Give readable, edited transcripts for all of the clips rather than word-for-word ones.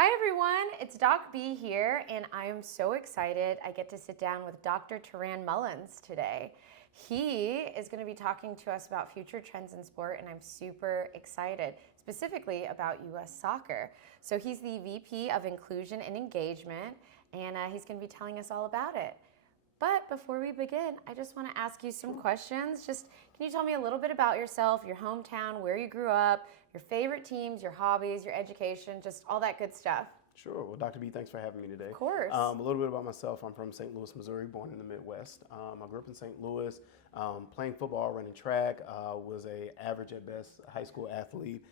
Hi everyone, it's Doc B here, and I am so excited. I get to sit down with Dr. Turan Mullins today. He is going to be talking to us about future trends in sport, and I'm super excited, specifically about U.S. soccer. So he's the VP of Inclusion and Engagement, and he's going to be telling us all about it. But before we begin, I just want to ask you some questions. Can you tell me a little bit about yourself, your hometown, where you grew up, your favorite teams, your hobbies, your education, just all that good stuff? Sure. Well, Dr. B, thanks for having me today. Of course. A little bit about myself. I'm from St. Louis, Missouri, born in the Midwest. I grew up in St. Louis, playing football, running track, was a average at best high school athlete,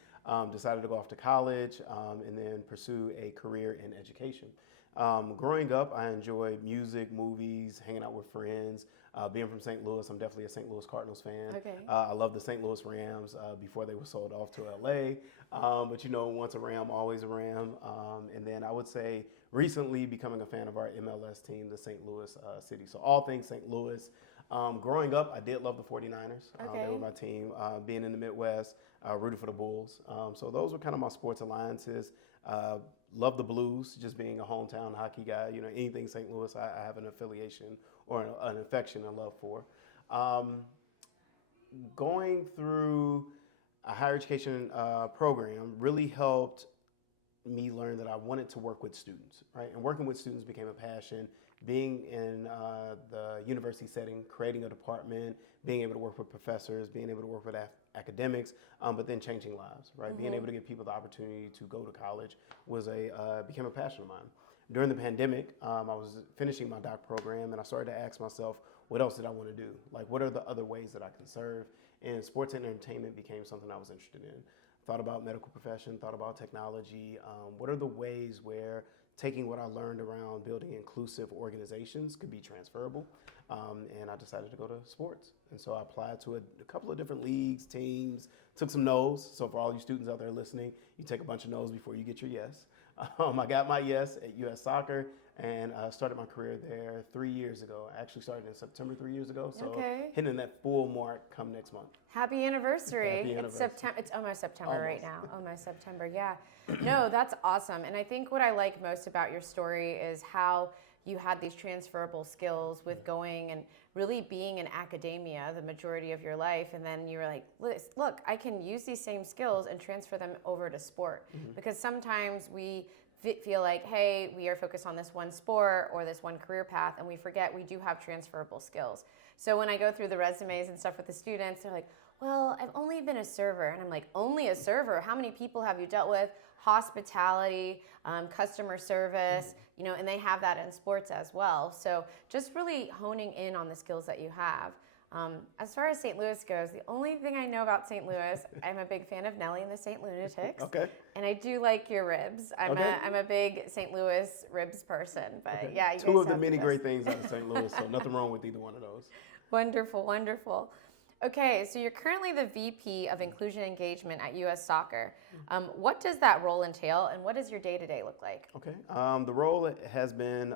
decided to go off to college and then pursue a career in education. Growing up, I enjoyed music, movies, hanging out with friends. Being from St. Louis, I'm definitely a St. Louis Cardinals fan. Okay. I love the St. Louis Rams before they were sold off to LA. But once a Ram, always a Ram. And then I would say recently becoming a fan of our MLS team, the St. Louis City. So all things St. Louis. Growing up, I did love the 49ers. Okay. They were my team. Being in the Midwest, rooted for the Bulls. So those were kind of my sports alliances. Love the Blues, just being a hometown hockey guy. Anything St. Louis, I have an affiliation or an affection and love for. Going through a higher education program really helped me learn that I wanted to work with students, right? And working with students became a passion. Being in the university setting, creating a department, being able to work with professors, being able to work with academics, but then changing lives, right? Mm-hmm. Being able to give people the opportunity to go to college became a passion of mine. During the pandemic, I was finishing my doc program, and I started to ask myself, what else did I want to do? Like, what are the other ways that I can serve? And sports and entertainment became something I was interested in. Thought about medical profession, thought about technology. What are the ways where taking what I learned around building inclusive organizations could be transferable? And I decided to go to sports. And so I applied to a couple of different leagues, teams, took some no's. So for all you students out there listening, you take a bunch of no's before you get your yes. I got my yes at U.S. Soccer and started my career there 3 years ago. I actually started in September 3 years ago. So hitting that full mark come next month. Happy anniversary. Happy anniversary. It's almost September right now. Almost September, yeah. No, that's awesome. And I think what I like most about your story is how you had these transferable skills with going and really being in academia the majority of your life. And then you were like, look, I can use these same skills and transfer them over to sport. Mm-hmm. Because sometimes we feel like, hey, we are focused on this one sport or this one career path, and we forget we do have transferable skills. So when I go through the resumes and stuff with the students, they're like, well, I've only been a server. And I'm like, only a server? How many people have you dealt with? Hospitality, customer service, and they have that in sports as well. So just really honing in on the skills that you have. As far as St. Louis goes, the only thing I know about St. Louis, I'm a big fan of Nellie and the St. Lunatics. Okay. And I do like your ribs. I'm a big St. Louis ribs person. But yeah, you Two of the many great things out of St. Louis, so nothing wrong with either one of those. Wonderful, wonderful. Okay, so you're currently the VP of Inclusion and Engagement at U.S. Soccer. What does that role entail, and what does your day-to-day look like? Okay, the role has been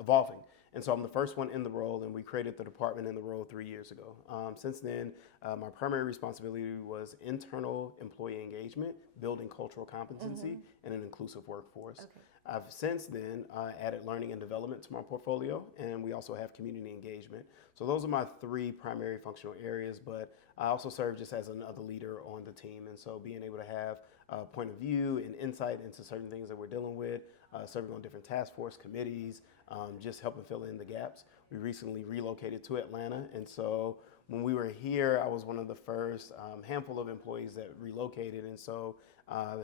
evolving. And so I'm the first one in the role, and we created the department in the role 3 years ago. Since then, my primary responsibility was internal employee engagement, building cultural competency, and an inclusive workforce. Okay. I've since then added learning and development to my portfolio, and we also have community engagement. So those are my three primary functional areas, but I also serve just as another leader on the team. And so being able to have a point of view and insight into certain things that we're dealing with, serving on different task force committees, just helping fill in the gaps. We recently relocated to Atlanta, and so when we were here, I was one of the first handful of employees that relocated, and so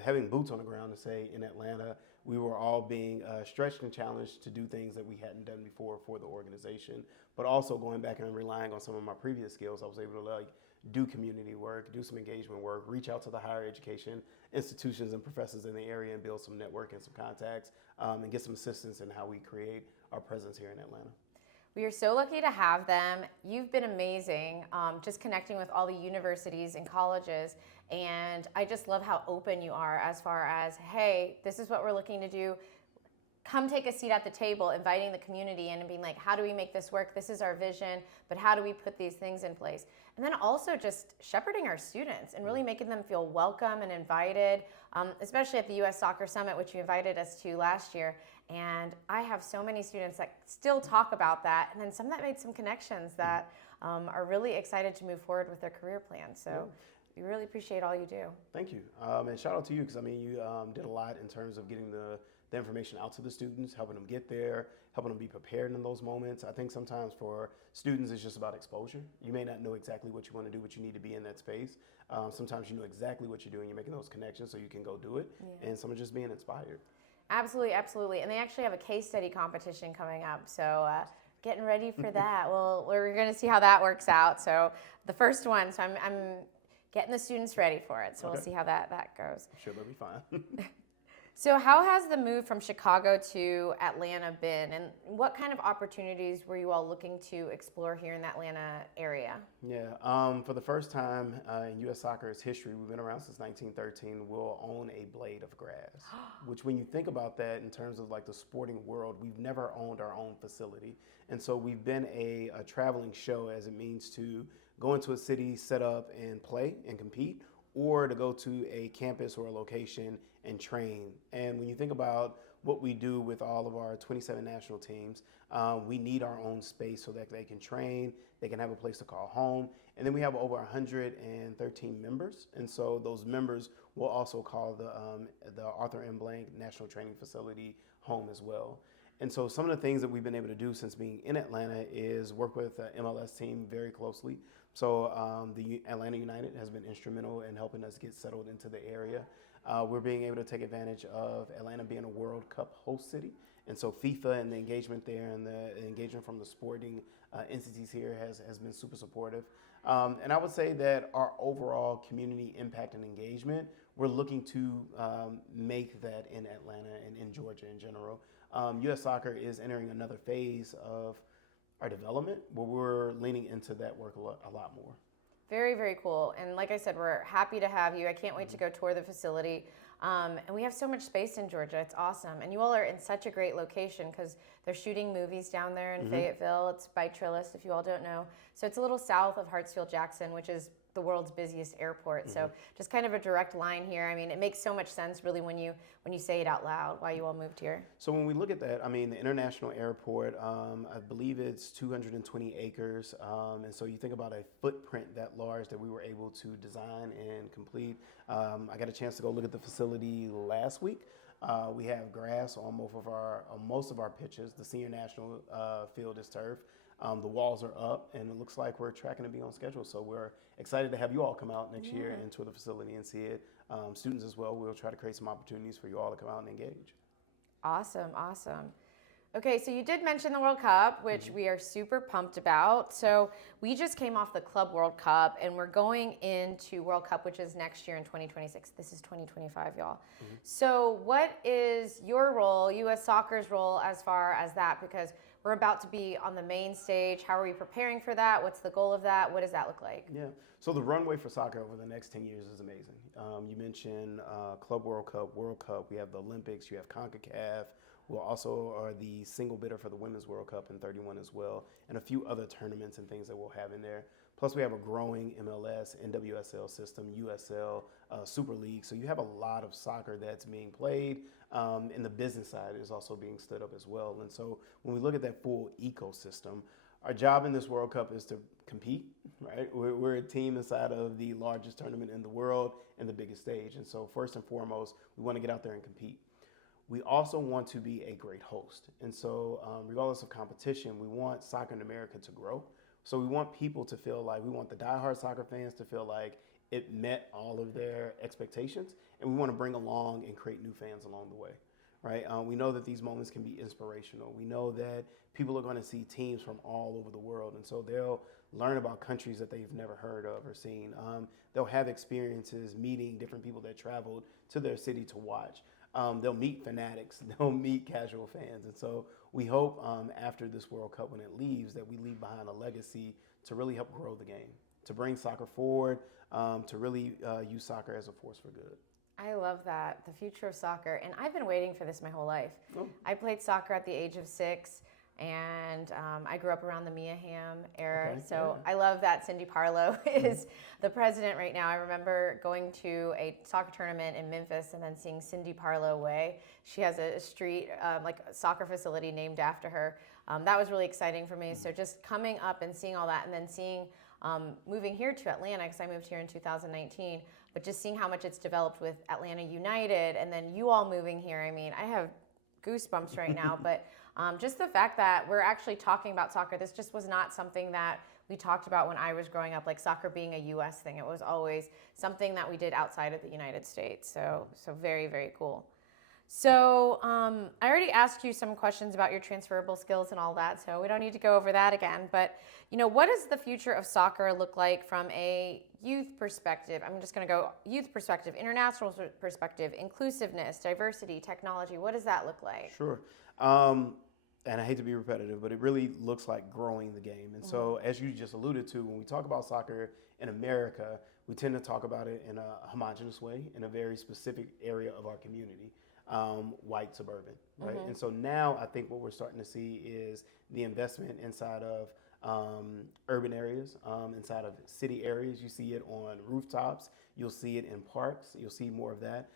having boots on the ground to say in Atlanta, we were all being stretched and challenged to do things that we hadn't done before for the organization, but also going back and relying on some of my previous skills. I was able to do community work, do some engagement work, reach out to the higher education institutions and professors in the area and build some network and some contacts and get some assistance in how we create our presence here in Atlanta. We are so lucky to have them. You've been amazing, just connecting with all the universities and colleges, and I just love how open you are as far as, hey, this is what we're looking to do. come take a seat at the table, inviting the community in and being like, how do we make this work? This is our vision, but how do we put these things in place? And then also just shepherding our students and really making them feel welcome and invited, especially at the US Soccer Summit, which you invited us to last year. And I have so many students that still talk about that, and then some that made some connections that are really excited to move forward with their career plans. So we really appreciate all you do. Thank you. And shout out to you, because I mean, you did a lot in terms of getting the information out to the students, helping them get there, helping them be prepared in those moments. I think sometimes for students, it's just about exposure. You may not know exactly what you want to do, but you need to be in that space. Sometimes you know exactly what you're doing. You're making those connections so you can go do it. Yeah. And some are just being inspired. Absolutely, absolutely. And they actually have a case study competition coming up. So getting ready for that. Well, we're going to see how that works out. So the first one, so I'm getting the students ready for it. So we'll see how that goes. I'm sure they'll be fine. So how has the move from Chicago to Atlanta been, and what kind of opportunities were you all looking to explore here in the Atlanta area? Yeah, for the first time in U.S. soccer's history, we've been around since 1913, we'll own a blade of grass, which when you think about that in terms of like the sporting world, we've never owned our own facility. And so we've been a traveling show, as it means to go into a city, set up and play and compete, or to go to a campus or a location and train. And when you think about what we do with all of our 27 national teams, we need our own space so that they can train, they can have a place to call home. And then we have over 113 members. And so those members will also call the Arthur M. Blank National Training Facility home as well. And so some of the things that we've been able to do since being in Atlanta is work with the MLS team very closely. So the Atlanta United has been instrumental in helping us get settled into the area. We're being able to take advantage of Atlanta being a World Cup host city. And so FIFA and the engagement there and the engagement from the sporting entities here has been super supportive. And I would say that our overall community impact and engagement, we're looking to make that in Atlanta and in Georgia in general. U.S. Soccer is entering another phase of our development where we're leaning into that work a lot more. Very, very cool. And like I said, we're happy to have you. I can't wait to go tour the facility. And we have so much space in Georgia. It's awesome. And you all are in such a great location because they're shooting movies down there in Fayetteville. It's by Trillis, if you all don't know. So it's a little south of Hartsfield-Jackson, which is the world's busiest airport. So just kind of a direct line here. I mean, it makes so much sense really when you say it out loud, why you all moved here. So when we look at that, I mean, the international airport, I believe it's 220 acres. And so you think about a footprint that large that we were able to design and complete. I got a chance to go look at the facility last week. We have grass on most of our pitches. The senior national field is turf. The walls are up, and it looks like we're tracking to be on schedule. So we're excited to have you all come out next year and tour the facility and see it. Students as well, we'll try to create some opportunities for you all to come out and engage. Awesome, awesome. Okay, so you did mention the World Cup, which we are super pumped about. So we just came off the Club World Cup, and we're going into World Cup, which is next year in 2026. This is 2025, y'all. So what is your role, U.S. Soccer's role, as far as that? Because we're about to be on the main stage. How are we preparing for that? What's the goal of that? What does that look like? Yeah, so the runway for soccer over the next 10 years is amazing. You mentioned Club World Cup. We have the Olympics. You have CONCACAF. We also are the single bidder for the Women's World Cup in 31 as well, and a few other tournaments and things that we'll have in there. Plus, we have a growing MLS, NWSL system, USL, Super League. So you have a lot of soccer that's being played, and the business side is also being stood up as well. And so when we look at that full ecosystem, our job in this World Cup is to compete, right? We're a team inside of the largest tournament in the world and the biggest stage. And so first and foremost, we want to get out there and compete. We also want to be a great host. And so regardless of competition, we want soccer in America to grow. So we want people to feel like, we want the diehard soccer fans to feel like it met all of their expectations. And we want to bring along and create new fans along the way, right? We know that these moments can be inspirational. We know that people are going to see teams from all over the world. And so they'll learn about countries that they've never heard of or seen. They'll have experiences meeting different people that traveled to their city to watch. They'll meet fanatics, they'll meet casual fans. And so we hope after this World Cup, when it leaves, that we leave behind a legacy to really help grow the game, to bring soccer forward, to really use soccer as a force for good. I love that, the future of soccer. And I've been waiting for this my whole life. Oh. I played soccer at the age of 6, and I grew up around the Mia Hamm era. Okay, So yeah. I love that Cindy Parlow is the president right now. I remember going to a soccer tournament in Memphis and then seeing Cindy Parlow Way. She has a street, like a soccer facility named after her. That was really exciting for me. So just coming up and seeing all that, and then seeing, moving here to Atlanta, because I moved here in 2019, but just seeing how much it's developed with Atlanta United, and then you all moving here. I mean, I have goosebumps right now, but just the fact that we're actually talking about soccer, this just was not something that we talked about when I was growing up, like soccer being a U.S. thing. It was always something that we did outside of the United States. So very, very cool. So I already asked you some questions about your transferable skills and all that, so we don't need to go over that again. But, what does the future of soccer look like from a youth perspective? I'm just going to go youth perspective, international perspective, inclusiveness, diversity, technology. What does that look like? Sure. And I hate to be repetitive, but it really looks like growing the game. And so, as you just alluded to, when we talk about soccer in America, we tend to talk about it in a homogenous way, in a very specific area of our community. White suburban, right? And so now I think what we're starting to see is the investment inside of urban areas, inside of city areas. You see it on rooftops. You'll see it in parks. You'll see more of that.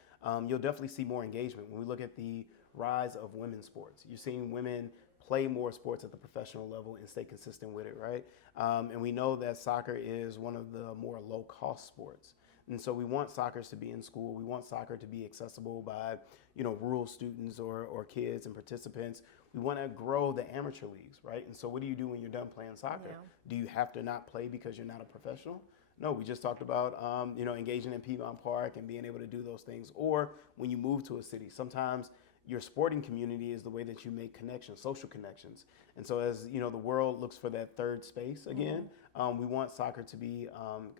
You'll definitely see more engagement. When we look at the rise of women's sports, you're seeing women play more sports at the professional level and stay consistent with it, right? And we know that soccer is one of the more low-cost sports. And so we want soccer to be in school. We want soccer to be accessible by, rural students or kids and participants. We want to grow the amateur leagues, right? And so what do you do when you're done playing soccer? Yeah. Do you have to not play because you're not a professional? No, we just talked about, engaging in Piedmont Park and being able to do those things. Or when you move to a city, sometimes your sporting community is the way that you make connections, social connections. And so as, the world looks for that third space again, we want soccer to be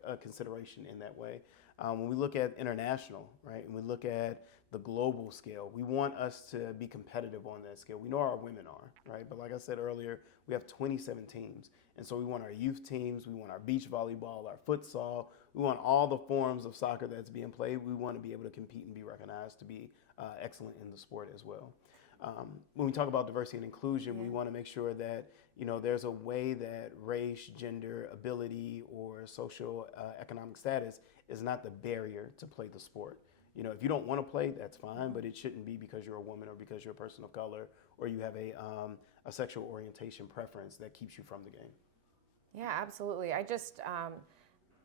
a consideration in that way. When we look at international, right, and we look at the global scale, we want us to be competitive on that scale. We know our women are, right? But like I said earlier, we have 27 teams. And so we want our youth teams, we want our beach volleyball, our futsal, we want all the forms of soccer that's being played. We want to be able to compete and be recognized to be excellent in the sport as well. When we talk about diversity and inclusion, we want to make sure that, there's a way that race, gender, ability, or social economic status is not the barrier to play the sport. If you don't want to play, that's fine, but it shouldn't be because you're a woman or because you're a person of color or you have a sexual orientation preference that keeps you from the game. Yeah, absolutely. I just,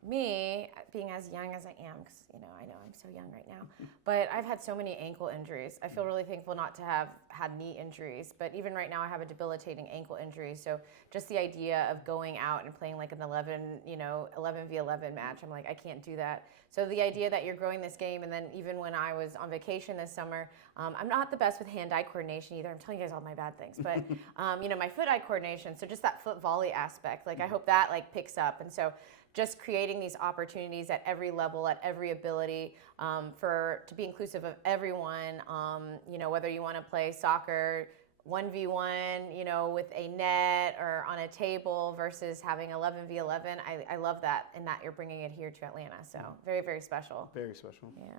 me being as young as I am, because I know I'm so young right now, but I've had so many ankle injuries. I feel really thankful not to have had knee injuries, but even right now I have a debilitating ankle injury. So just the idea of going out and playing like an 11v11 match, I'm like, I can't do that. So the idea that you're growing this game, and then even when I was on vacation this summer, I'm not the best with hand-eye coordination either. I'm telling you guys all my bad things, but my foot-eye coordination. So just that foot volley aspect, like I hope that picks up. And so just creating these opportunities at every level, at every ability, to be inclusive of everyone. Whether you want to play soccer 1v1, with a net or on a table versus having 11v11. I love that, and that you're bringing it here to Atlanta. So very, very special. Very special. Yeah.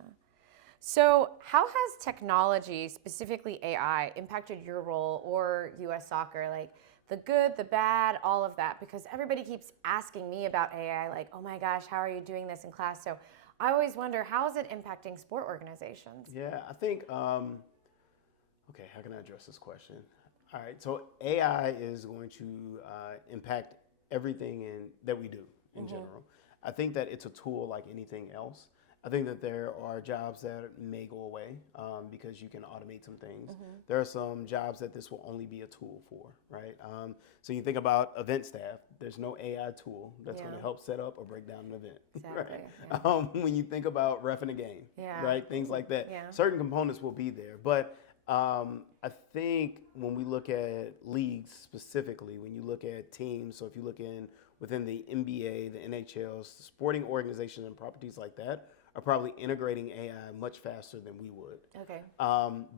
So how has technology, specifically AI, impacted your role or U.S. soccer? Like the good, the bad, all of that, because everybody keeps asking me about AI, like, oh my gosh, how are you doing this in class? So I always wonder, how is it impacting sport organizations? Yeah, I think, okay, how can I address this question? All right, so AI is going to impact everything that we do in general. I think that it's a tool like anything else. I think that there are jobs that may go away because you can automate some things. There are some jobs that this will only be a tool for, right? So you think about event staff, there's no AI tool that's going to help set up or break down an event. Exactly. Right? Yeah. When you think about reffing a game, right? Things like that. Yeah. Certain components will be there. But I think when we look at leagues specifically, when you look at teams, so if you look within the NBA, the NHL, sporting organizations and properties like that, are probably integrating AI much faster than we would. Okay.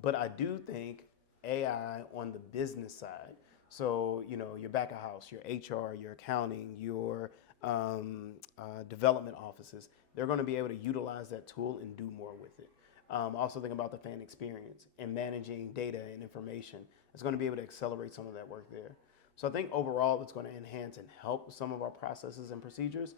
But I do think AI on the business side, so your back of house, your HR, your accounting, your development offices, they're going to be able to utilize that tool and do more with it. Also thinking about the fan experience and managing data and information. It's going to be able to accelerate some of that work there. So I think overall it's going to enhance and help some of our processes and procedures.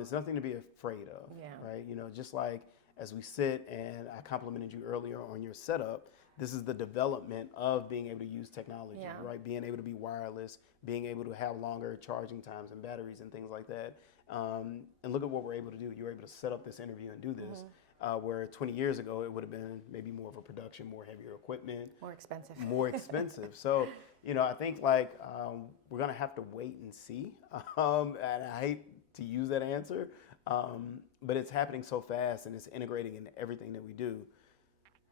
It's nothing to be afraid of, right? You know, just like as we sit and I complimented you earlier on your setup, this is the development of being able to use technology, right? Being able to be wireless, being able to have longer charging times and batteries and things like that. And look at what we're able to do. You were able to set up this interview and do this. Where 20 years ago, it would have been maybe more of a production, more heavier equipment. More expensive. So, you know, I think like we're going to have to wait and see. And I hate to use that answer, but it's happening so fast and it's integrating into everything that we do.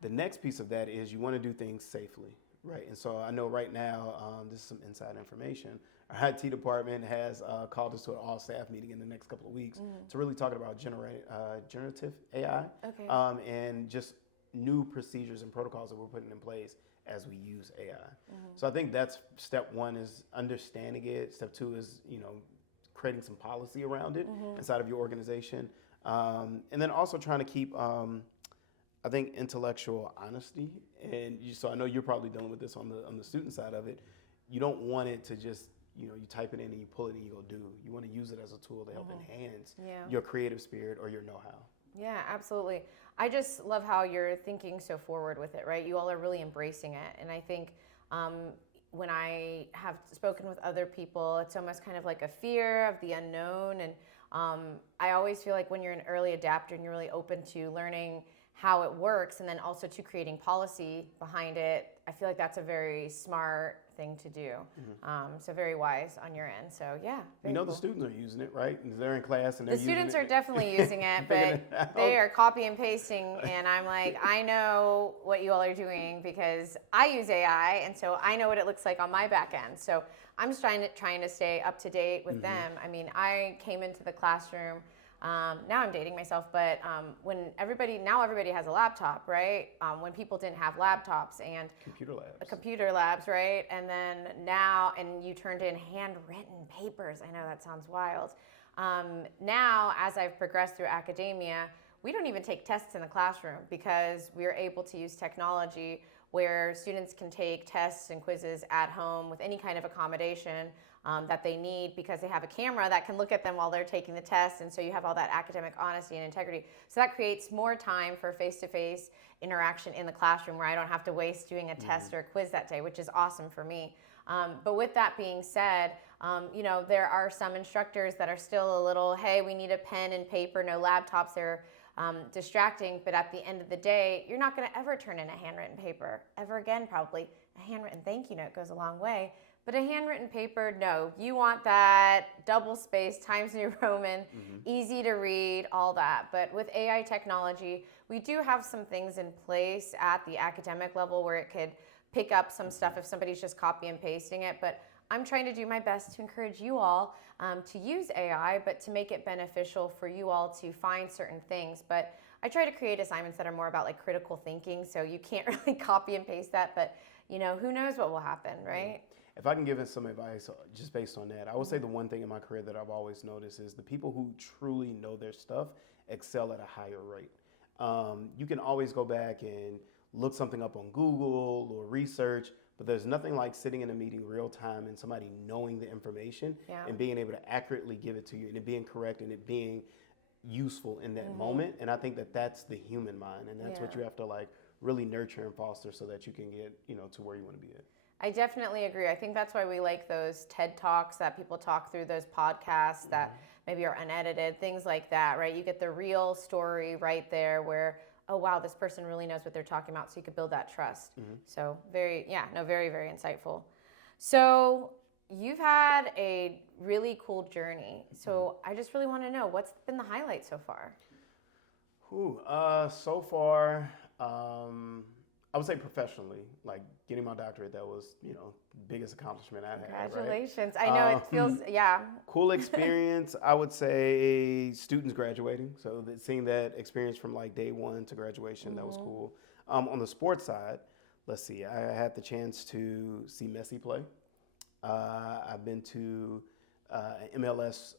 The next piece of that is you want to do things safely, right? And so I know right now, this is some inside information. Our IT department has called us to an all-staff meeting in the next couple of weeks to really talk about generative AI and just new procedures and protocols that we're putting in place as we use AI. So I think that's step one is understanding it. Step two is, you know, creating some policy around it inside of your organization. And then also trying to keep, I think, intellectual honesty. And so I know you're probably dealing with this on the student side of it. You don't want it to just, you know, you type it in and you pull it and you go do. You want to use it as a tool to help enhance your creative spirit or your know-how. Yeah, absolutely. I just love how you're thinking so forward with it, right? You all are really embracing it. And I think when I have spoken with other people, it's almost kind of like a fear of the unknown. And I always feel like when you're an early adapter and you're really open to learning how it works and then also to creating policy behind it, I feel like that's a very smart thing to do. So very wise on your end. So yeah. You know, cool. the students are using it, right? They're in class and they're the students using are definitely using it, but they are copy and pasting. And I'm like, I know what you all are doing because I use AI, and so I know what it looks like on my back end. So I'm just trying to stay up to date with them. I mean, I came into the classroom. Now I'm dating myself, but when everybody has a laptop, right? When people didn't have laptops and computer labs, right? And then now, and you turned in handwritten papers. I know that sounds wild. Now, as I've progressed through academia, we don't even take tests in the classroom because we're able to use technology where students can take tests and quizzes at home with any kind of accommodation that they need because they have a camera that can look at them while they're taking the test, and so you have all that academic honesty and integrity. So that creates more time for face-to-face interaction in the classroom where I don't have to waste doing a test or a quiz that day, which is awesome for me. But with that being said, you know, there are some instructors that are still a little, hey, we need a pen and paper, no laptops, they're distracting, but at the end of the day, you're not going to ever turn in a handwritten paper ever again, probably. A handwritten thank you note goes a long way. But a handwritten paper, no. You want that double-spaced, Times New Roman, easy to read, all that. But with AI technology, we do have some things in place at the academic level where it could pick up some stuff if somebody's just copy and pasting it. But I'm trying to do my best to encourage you all to use AI, but to make it beneficial for you all to find certain things. But I try to create assignments that are more about like critical thinking, so you can't really copy and paste that, but you know, who knows what will happen, right? If I can give it some advice just based on that, I would say the one thing in my career that I've always noticed is the people who truly know their stuff excel at a higher rate. You can always go back and look something up on Google or research, but there's nothing like sitting in a meeting real time and somebody knowing the information and being able to accurately give it to you and it being correct and it being useful in that moment. And I think that that's the human mind, and that's what you have to like really nurture and foster so that you can get, you know, to where you want to be at. I definitely agree. I think that's why we like those TED Talks that people talk through, those podcasts that maybe are unedited, things like that, right? You get the real story right there where, oh, wow, this person really knows what they're talking about, so you could build that trust. So very, very insightful. So you've had a really cool journey. So I just really want to know, what's been the highlight so far? So far, I would say professionally, like getting my doctorate, that was, you know, biggest accomplishment I had. Congratulations. Right? I know it feels, Cool experience. I would say students graduating. So seeing that experience from like day one to graduation, that was cool. On the sports side, let's see, I had the chance to see Messi play. I've been to an MLS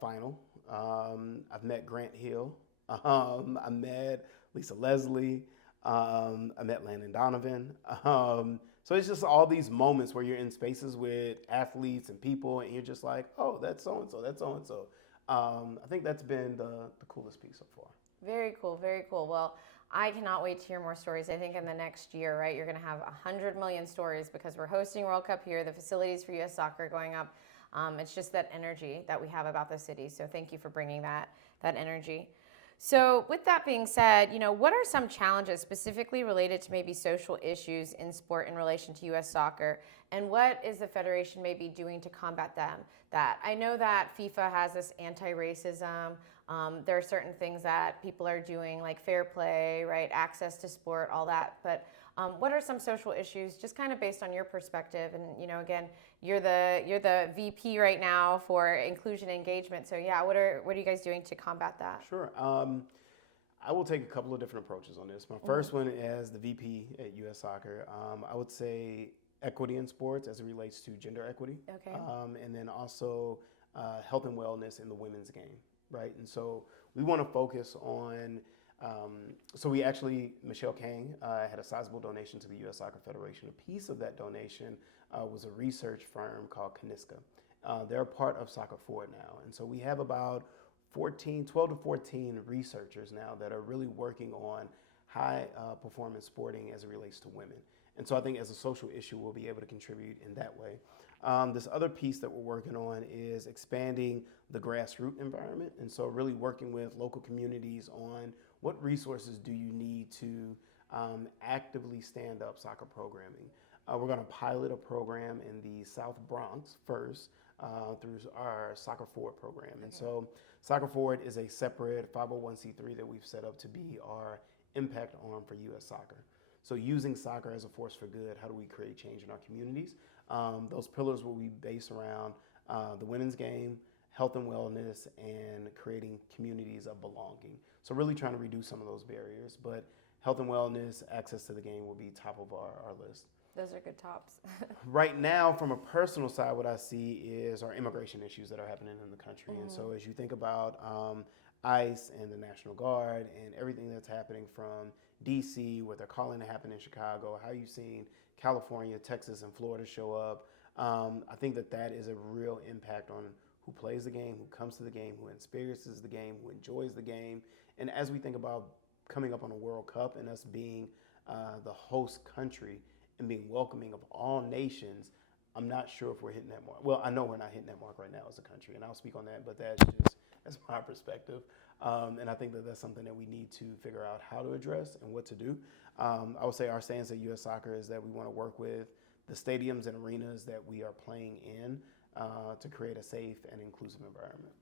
final. I've met Grant Hill. I met Lisa Leslie. I met Landon Donovan. So it's just all these moments where you're in spaces with athletes and people, and you're just like, oh, that's so-and-so, that's so-and-so. I think that's been the coolest piece so far. Very cool, very cool. Well, I cannot wait to hear more stories. I think in the next year, right, you're going to have 100 million stories because we're hosting World Cup here, the facilities for U.S. soccer going up. It's just that energy that we have about the city. So thank you for bringing that energy. So with that being said, what are some challenges specifically related to maybe social issues in sport in relation to U.S. soccer? And what is the Federation maybe doing to combat them? That I know that FIFA has this anti-racism. There are certain things that people are doing like fair play, right? Access to sport, all that. But what are some social issues just kind of based on your perspective? And, again, you're the VP right now for inclusion and engagement. So yeah, what are you guys doing to combat that? Sure. I will take a couple of different approaches on this. My first one as the VP at U.S. Soccer, I would say equity in sports as it relates to gender equity. Okay. And then also health and wellness in the women's game, right? And so we want to focus on, Michelle Kang had a sizable donation to the U.S. Soccer Federation. A piece of that donation was a research firm called Caniska. They're part of Soccer Forward now. And so we have about 12 to 14 researchers now that are really working on high performance sporting as it relates to women. And so I think as a social issue, we'll be able to contribute in that way. This other piece that we're working on is expanding the grassroots environment. And so really working with local communities on what resources do you need to actively stand up soccer programming. We're going to pilot a program in the South Bronx first through our Soccer Forward program. And so Soccer Forward is a separate 501c3 that we've set up to be our impact arm for U.S. soccer. So using soccer as a force for good, how do we create change in our communities? Those pillars will be based around the women's game, health and wellness, and creating communities of belonging. So really trying to reduce some of those barriers, but health and wellness, access to the game will be top of our list. Those are good tops. Right now, from a personal side, what I see is our immigration issues that are happening in the country. And so as you think about ICE and the National Guard and everything that's happening from D.C., what they're calling to happen in Chicago, how you've seen California, Texas, and Florida show up, I think that is a real impact on who plays the game, who comes to the game, who experiences the game, who enjoys the game. And as we think about coming up on a World Cup and us being the host country and being welcoming of all nations, I'm not sure if we're hitting that mark. Well, I know we're not hitting that mark right now as a country, and I'll speak on that, but that's my perspective. And I think that's something that we need to figure out how to address and what to do. I would say our stance at U.S. Soccer is that we want to work with the stadiums and arenas that we are playing in to create a safe and inclusive environment.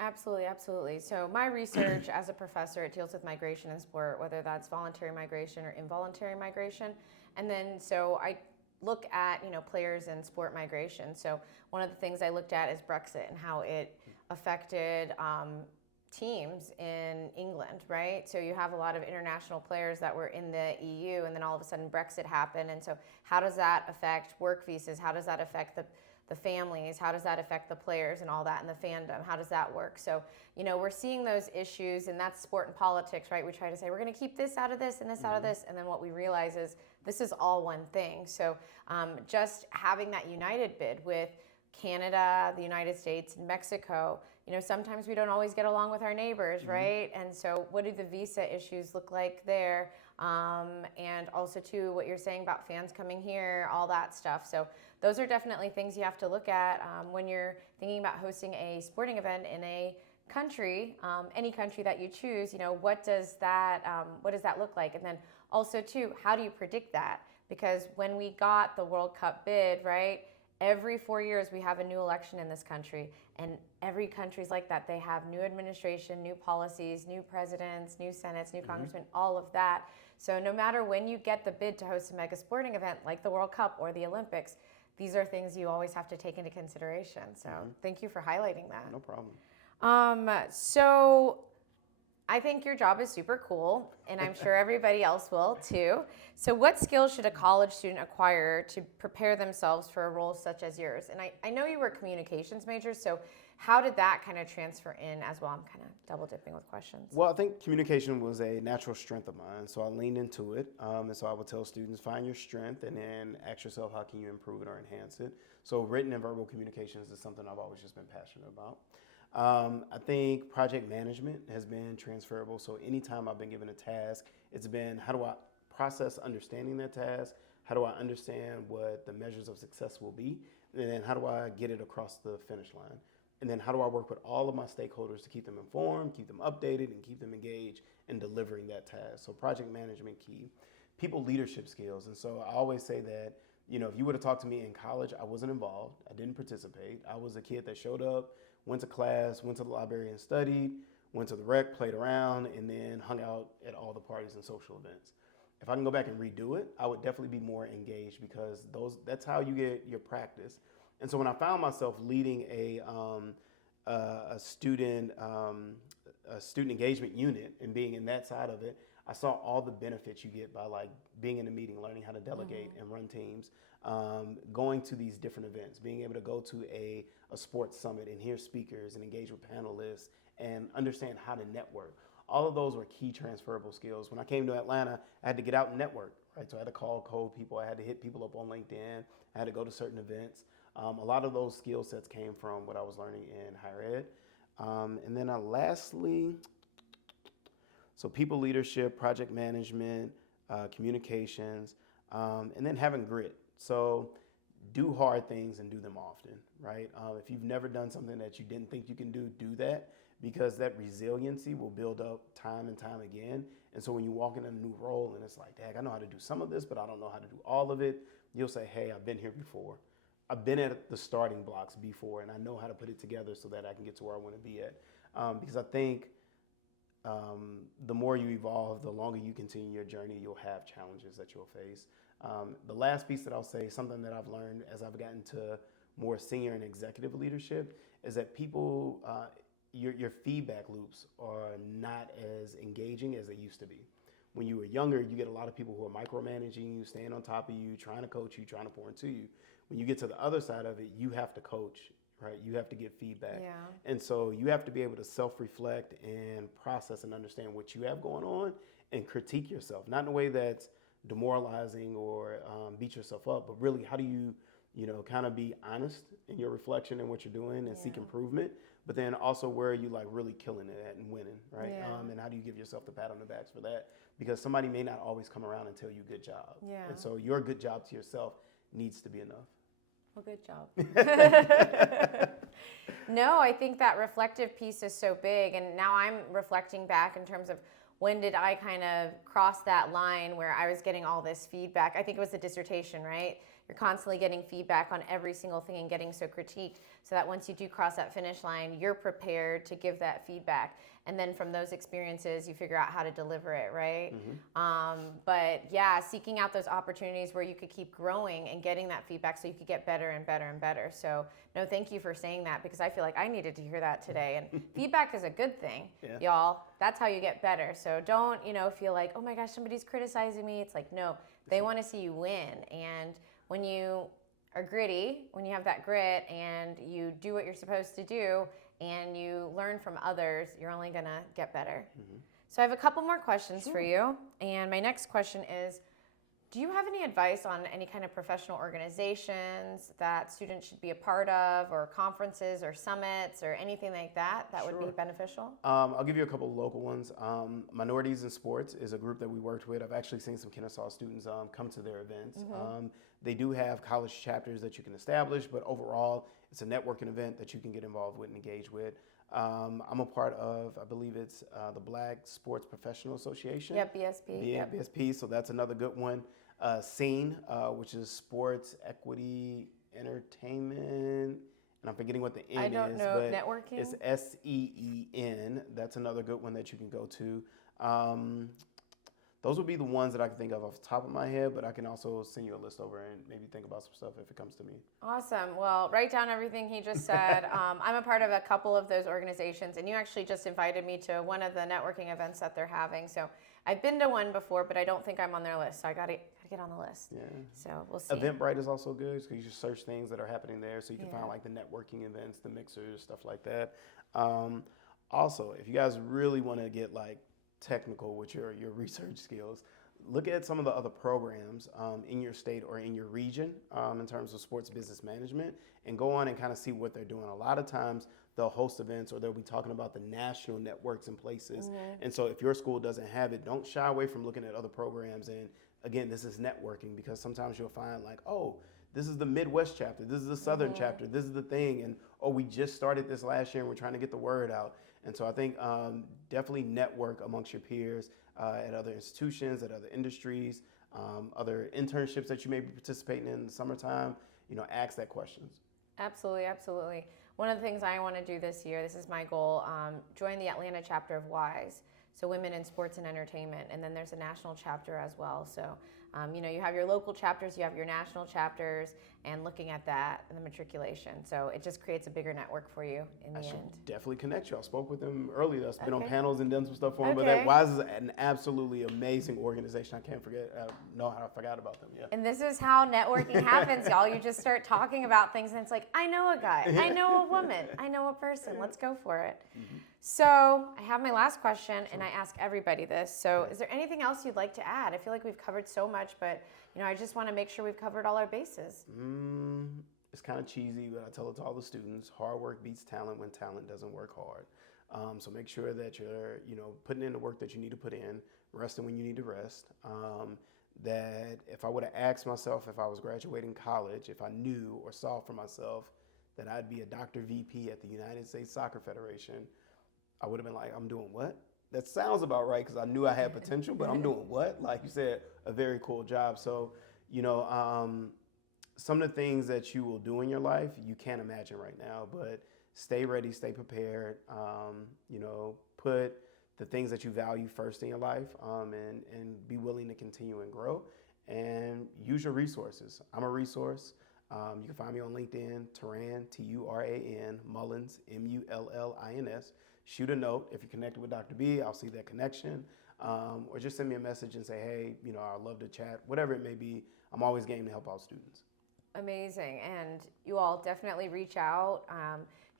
Absolutely, absolutely. So my research as a professor, it deals with migration in sport, whether that's voluntary migration or involuntary migration. And then so I look at, players in sport migration. So one of the things I looked at is Brexit and how it affected teams in England, right? So you have a lot of international players that were in the EU, and then all of a sudden Brexit happened. And so how does that affect work visas? How does that affect the families? How does that affect the players and all that, and the fandom? How does that work? So, we're seeing those issues, and that's sport and politics, right? We try to say, we're going to keep this out of this and this out of this, and then what we realize is this is all one thing. So just having that united bid with Canada, the United States, and Mexico, sometimes we don't always get along with our neighbors, right? And so what do the visa issues look like there? And also, too, what you're saying about fans coming here, all that stuff. So those are definitely things you have to look at when you're thinking about hosting a sporting event in a country, any country that you choose. What does that look like? And then also, too, how do you predict that? Because when we got the World Cup bid, right, every 4 years we have a new election in this country, and every country's like that. They have new administration, new policies, new presidents, new senates, new congressmen, all of that. So no matter when you get the bid to host a mega sporting event like the World Cup or the Olympics, these are things you always have to take into consideration. So thank you for highlighting that. No problem. So I think your job is super cool, and I'm sure everybody else will too. So what skills should a college student acquire to prepare themselves for a role such as yours? And I know you were a communications major, so how did that kind of transfer in as well? I'm kind of double dipping with questions. Well, I think communication was a natural strength of mine, so I leaned into it. And so I would tell students, find your strength and then ask yourself, how can you improve it or enhance it? So written and verbal communications is something I've always just been passionate about. I think project management has been transferable. So anytime I've been given a task, it's been, how do I process understanding that task? How do I understand what the measures of success will be? And then how do I get it across the finish line? And then how do I work with all of my stakeholders to keep them informed, keep them updated, and keep them engaged in delivering that task? So project management key. People leadership skills. And so I always say that, you know, if you would have talked to me in college, I wasn't involved. I didn't participate. I was a kid that showed up, went to class, went to the library and studied, went to the rec, played around, and then hung out at all the parties and social events. If I can go back and redo it, I would definitely be more engaged because that's how you get your practice. And so when I found myself leading a student engagement unit and being in that side of it, I saw all the benefits you get by like being in a meeting, learning how to delegate and run teams, going to these different events, being able to go to a sports summit and hear speakers and engage with panelists and understand how to network. All of those were key transferable skills. When I came to Atlanta, I had to get out and network, right? So I had to call cold people. I had to hit people up on LinkedIn. I had to go to certain events. A lot of those skill sets came from what I was learning in higher ed. And then lastly, so people leadership, project management, communications, and then having grit. So do hard things and do them often, right? If you've never done something that you didn't think you can do that, because that resiliency will build up time and time again. And so when you walk in a new role and it's like, dang, I know how to do some of this, but I don't know how to do all of it, you'll say, hey, I've been here before. I've been at the starting blocks before, and I know how to put it together so that I can get to where I want to be at. Because I think the more you evolve, the longer you continue your journey, you'll have challenges that you'll face. The last piece that I'll say, something that I've learned as I've gotten to more senior and executive leadership, is that people, your feedback loops are not as engaging as they used to be. When you were younger, you get a lot of people who are micromanaging you, staying on top of you, trying to coach you, trying to pour into you. When you get to the other side of it, you have to coach, right? You have to get feedback. Yeah. And so you have to be able to self-reflect and process and understand what you have going on and critique yourself, not in a way that's demoralizing or beat yourself up, but really how do you, kind of be honest in your reflection and what you're doing and seek improvement, but then also where are you like really killing it at and winning, right? Yeah. And how do you give yourself the pat on the backs for that? Because somebody may not always come around and tell you good job. Yeah. And so your good job to yourself needs to be enough. Well, good job. No, I think that reflective piece is so big. And now I'm reflecting back in terms of when did I kind of cross that line where I was getting all this feedback? I think it was the dissertation, right? You're constantly getting feedback on every single thing and getting so critiqued so that once you do cross that finish line, you're prepared to give that feedback. And then from those experiences, you figure out how to deliver it, right? Mm-hmm. But yeah, seeking out those opportunities where you could keep growing and getting that feedback so you could get better and better and better. So no, thank you for saying that because I feel like I needed to hear that today. And feedback is a good thing, y'all. That's how you get better. So don't, feel like, oh my gosh, somebody's criticizing me. It's like, no, they want to see you win. And when you are gritty, when you have that grit and you do what you're supposed to do and you learn from others, you're only going to get better. Mm-hmm. So I have a couple more questions for you. And my next question is, do you have any advice on any kind of professional organizations that students should be a part of, or conferences or summits or anything like that would be beneficial? I'll give you a couple of local ones. Minorities in Sports is a group that we worked with. I've actually seen some Kennesaw students come to their events. Mm-hmm. They do have college chapters that you can establish, but overall, it's a networking event that you can get involved with and engage with. I'm a part of, I believe it's the Black Sports Professional Association. Yeah, BSP. Yeah, BSP, so that's another good one. SEEN, which is Sports Equity Entertainment, and I'm forgetting what the N is. I don't know, but networking? It's SEEN. That's another good one that you can go to. Those would be the ones that I can think of off the top of my head, but I can also send you a list over and maybe think about some stuff if it comes to me. Awesome. Well, write down everything he just said. I'm a part of a couple of those organizations, and you actually just invited me to one of the networking events that they're having. So I've been to one before, but I don't think I'm on their list. So I got to gotta get on the list. Yeah. So we'll see. Eventbrite is also good because you just search things that are happening there, so you can Yeah. find like the networking events, the mixers, stuff like that. Also, if you guys really want to get like technical with your research skills, look at some of the other programs in your state or in your region in terms of sports business management, and go on and kind of see what they're doing. A lot of times they'll host events or they'll be talking about the national networks and places. And so if your school doesn't have it, don't shy away from looking at other programs. And again, this is networking, because sometimes you'll find like, oh, this is the Midwest chapter, this is the Southern chapter, this is the thing, and oh, we just started this last year and we're trying to get the word out. And so I think definitely network amongst your peers at other institutions, at other industries, other internships that you may be participating in the summertime. Ask that questions. Absolutely, absolutely. One of the things I want to do this year, this is my goal, join the Atlanta chapter of WISE, so Women in Sports and Entertainment, and then there's a national chapter as well. So, you have your local chapters, you have your national chapters, and looking at that and the matriculation. So it just creates a bigger network for you in the end. Definitely connect you. I spoke with them earlier. I've been on Okay. panels and done some stuff for them. But Okay. that WISE is an absolutely amazing organization. I can't forget. I forgot about them. Yeah. And this is how networking happens, y'all. You just start talking about things, and it's like, I know a guy, I know a woman, I know a person. Let's go for it. So I have my last question, and I ask everybody this. So is there anything else you'd like to add? I feel like we've covered so much, but I just want to make sure we've covered all our bases. It's kind of cheesy, but I tell it to all the students: hard work beats talent when talent doesn't work hard. So make sure that you're, putting in the work that you need to put in, resting when you need to rest. That if I would have asked myself if I was graduating college, if I knew or saw for myself that I'd be a Dr. VP at the United States Soccer Federation, I would have been like, I'm doing what? That sounds about right, because I knew I had potential, but I'm doing what? Like you said, a very cool job. So, some of the things that you will do in your life, you can't imagine right now, but stay ready, stay prepared, put the things that you value first in your life, and be willing to continue and grow, and use your resources. I'm a resource. You can find me on LinkedIn, Turan, Turan, Mullins, Mullins. Shoot a note. If you're connected with Dr. B, I'll see that connection. Or just send me a message and say, hey, I'd love to chat, whatever it may be. I'm always game to help out students. Amazing. And you all definitely reach out.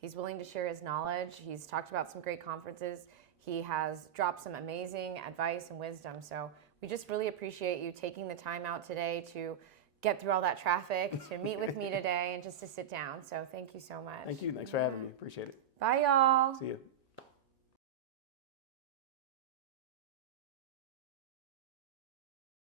He's willing to share his knowledge. He's talked about some great conferences. He has dropped some amazing advice and wisdom. So we just really appreciate you taking the time out today to get through all that traffic, to meet with me today, and just to sit down. So thank you so much. Thank you. Thanks for having me. Appreciate it. Bye, y'all. See you.